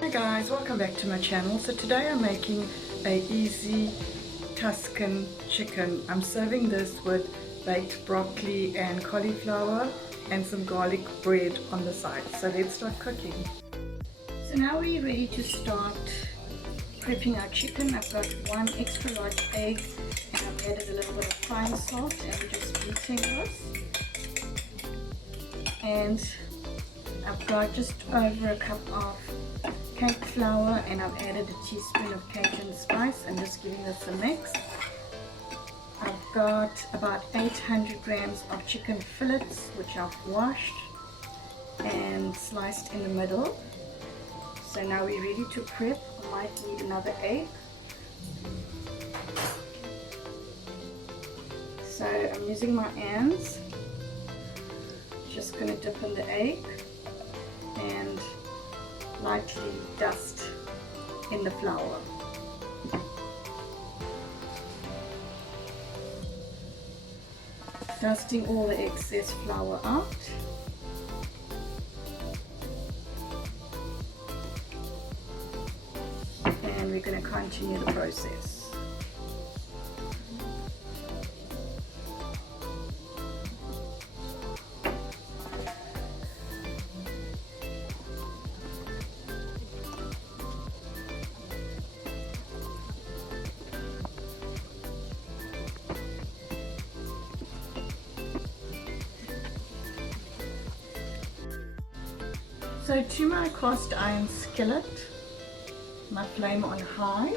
Hi guys, welcome back to my channel. So today I'm making a easy Tuscan chicken. I'm serving this with baked broccoli and cauliflower and some garlic bread on the side. So let's start cooking. So now we're ready to start prepping our chicken. I've got one extra large egg and I've added a little bit of fine salt and we're just beating this. And I've got just over a cup of cake flour and I've added a teaspoon of Cajun spice and just giving this a mix. I've got about 800 grams of chicken fillets which I've washed and sliced in the middle. So now we're ready to prep. I might need another egg. So I'm using my hands. Just going to dip in the egg and lightly dust in the flour. Dusting all the excess flour out. And we're going to continue the process. So to my cast iron skillet, my flame on high,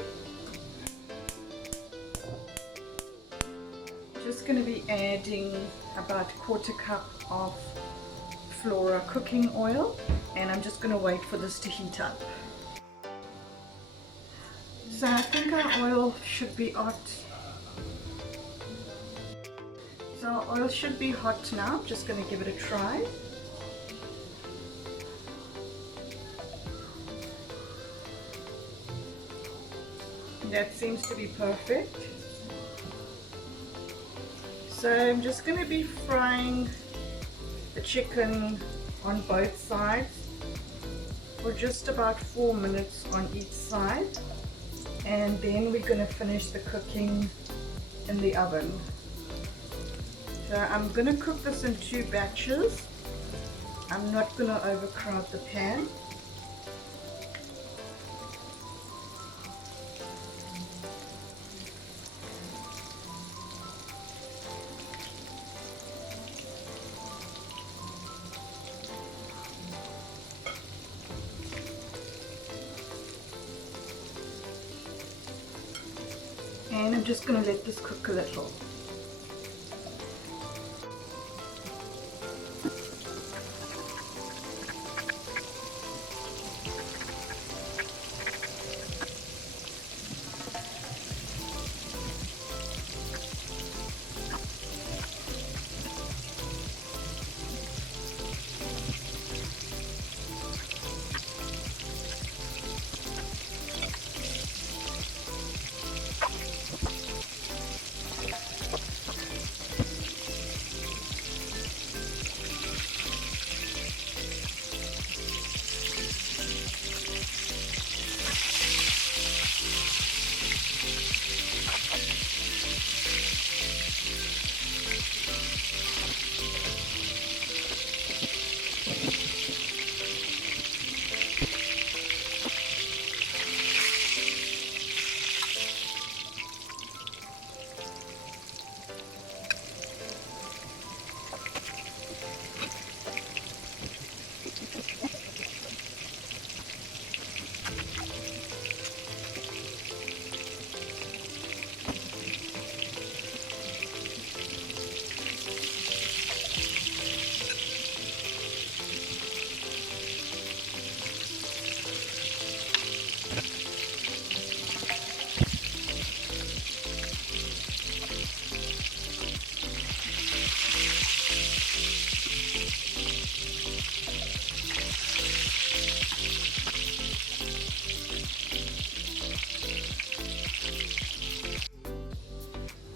just going to be adding about a quarter cup of flora cooking oil, and I'm just going to wait for this to heat up. So I think our oil should be hot. So our oil should be hot now. I'm just going to give it a try. That seems to be perfect. So I'm just going to be frying the chicken on both sides for just about 4 minutes on each side, and then we're going to finish the cooking in the oven. So I'm going to cook this in 2 batches. I'm not going to overcrowd the pan. And I'm just going to let this cook a little.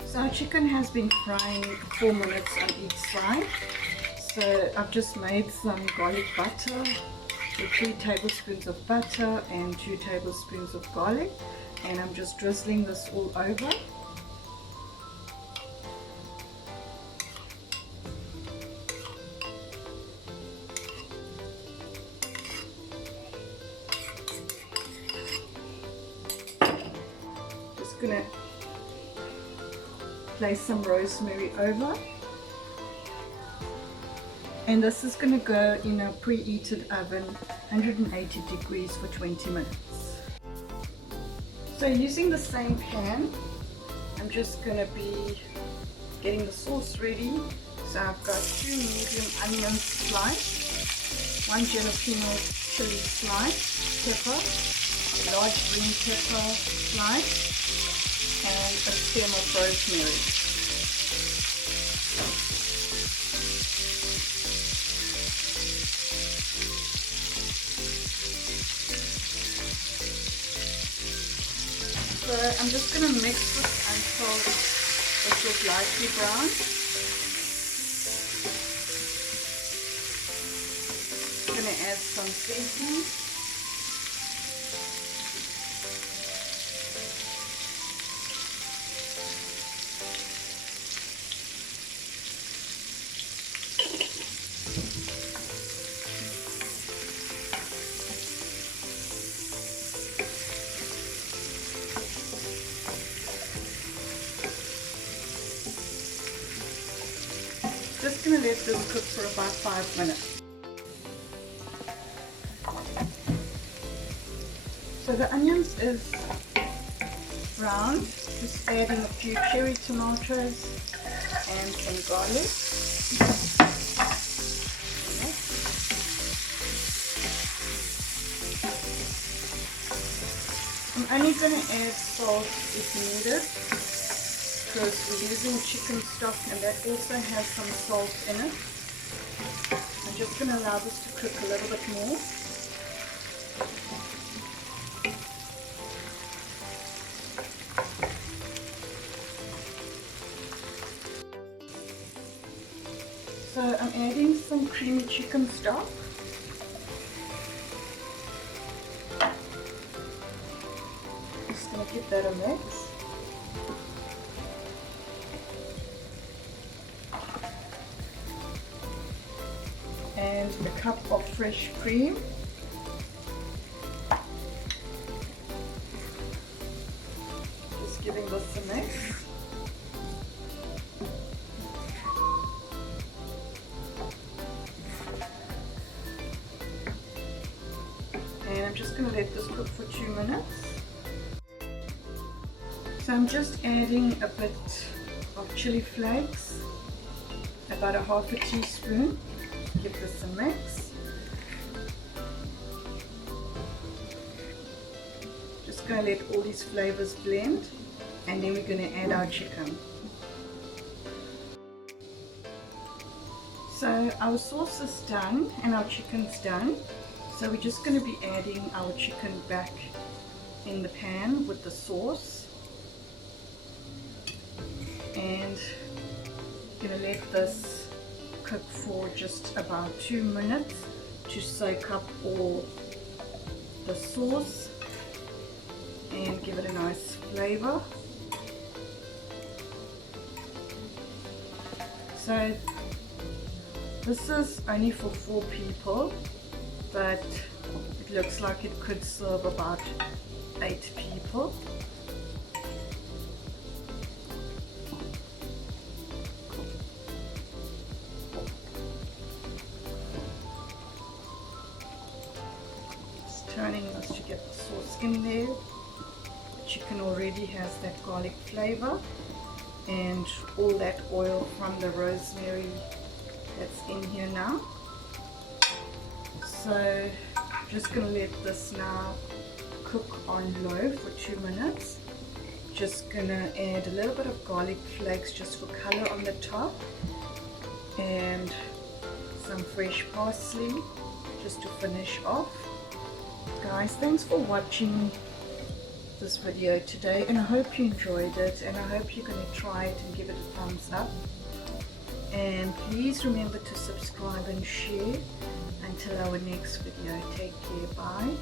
So our chicken has been frying 4 minutes on each side. So I've just made some garlic butter with 3 tablespoons of butter and 2 tablespoons of garlic, and I'm just drizzling this all over. Just gonna place some rosemary over. And this is going to go in a preheated oven, 180 degrees for 20 minutes. So using the same pan, I'm just going to be getting the sauce ready. So I've got 2 medium onions sliced, 1 Jelepeno chili sliced, pepper, large green pepper sliced, and a stem of rosemary. So I'm just going to mix this until it gets lightly brown. I'm going to add some seasoning. Just going to let this cook for about 5 minutes. So the onions is brown, just adding a few cherry tomatoes and some garlic. I'm only going to add salt if needed, because we're using chicken stock and that also has some salt in it. I'm just going to allow this to cook a little bit more. So I'm adding some creamy chicken stock. Just going to give that a mix. And a cup of fresh cream. Just giving this a mix. And I'm just going to let this cook for 2 minutes. So I'm just adding a bit of chili flakes, about a half a teaspoon. Give this a mix. Just going to let all these flavors blend, and then we're going to add our chicken. So our sauce is done and our chicken's done. So we're just going to be adding our chicken back in the pan with the sauce, and going to let this cook for just about 2 minutes to soak up all the sauce and give it a nice flavor. So this is only for 4 people, but it looks like it could serve about 8 people. Turning this to get the sauce in there. The chicken already has that garlic flavor and all that oil from the rosemary that's in here now. So I'm just going to let this now cook on low for 2 minutes. Just going to add a little bit of garlic flakes just for color on the top, and some fresh parsley just to finish off. Guys, thanks for watching this video today, and I hope you enjoyed it, and I hope you're going to try it and give it a thumbs up. And please remember to subscribe and share. Until our next video, take care, bye.